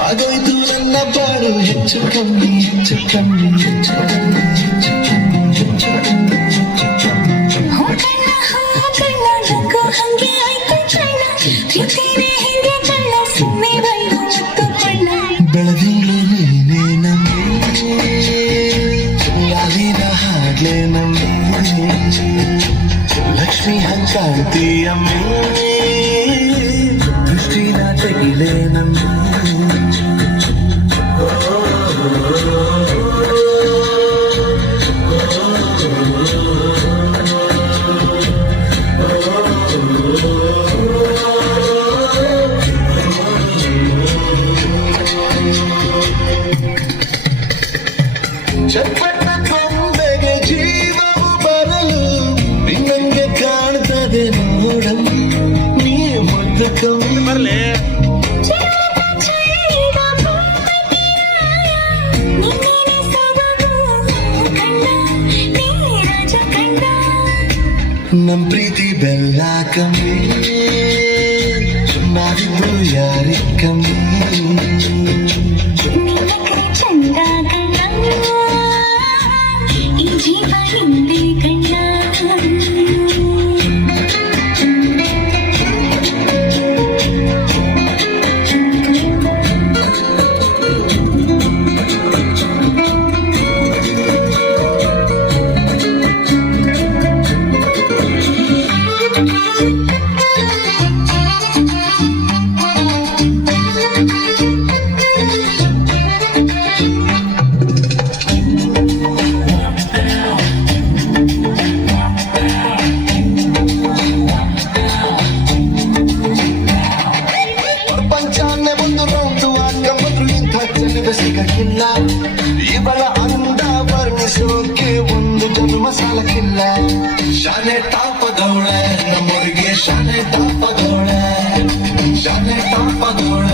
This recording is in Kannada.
ಆಗೋಯ್ತು ನನ್ನ ಬಾಳು ಹೆಚ್ಚು ಕಮ್ಮಿ ಹೆಚ್ಚು ಕಮ್ಮಿ ಹೆಚ್ಚು ಕಮ್ಮಿ ಹೆಚ್ಚು ಕಮ್ಮಿ ಹೆಚ್ಚು ಕಮ್ಮಿ ಬೆಳದಿಂಗ್ಳು ನೀನೇ ನಮ್ಮಿ ಲಾಲಿನ ಹಾಡ್ಲೆ ನಮ್ಮಿ ಲಕ್ಷ್ಮಿ ಹಂಗ್ ಕಾಣ್ತೀಯಮ್ಮಿ ದೃಷ್ಟಿನ ತೆಗಿಲೆ ನಮ್ಮಿ ಚಪ್ಪಟ್ಟ ಕೊಂಬೆಗೆ ಜೀವವು ಬರಲು ನಿನ್ನಂಗೆ ಕಾಣ್ತದೆ ನೋಡಲು ನೀ ಮುದ್ದ ಕೊಂಬೆ ಬರಲೇ ನಮ್ ಪ್ರೀತಿ ಬೆಲ್ಲ ಕಮ್ಮಿ ನಾವಿಬ್ರು ಯಾರಿ ಕಮ್ಮಿ ಸಿಗಕ್ಕಿಲ್ಲ ಇವಳ ಅಂದ ವರ್ಣಿಸೋಕೆ ಒಂದು ಜನ್ಮ ಸಾಲಕ್ಕಿಲ್ಲ ಶಾಲೆ ಟಾಪದವಳೆ ನಮ್ಮೂರಿಗೆ ಶಾಲೆ ಟಾಪದವಳೆ ಶಾಲೆ ಟಾಪದವಳೆ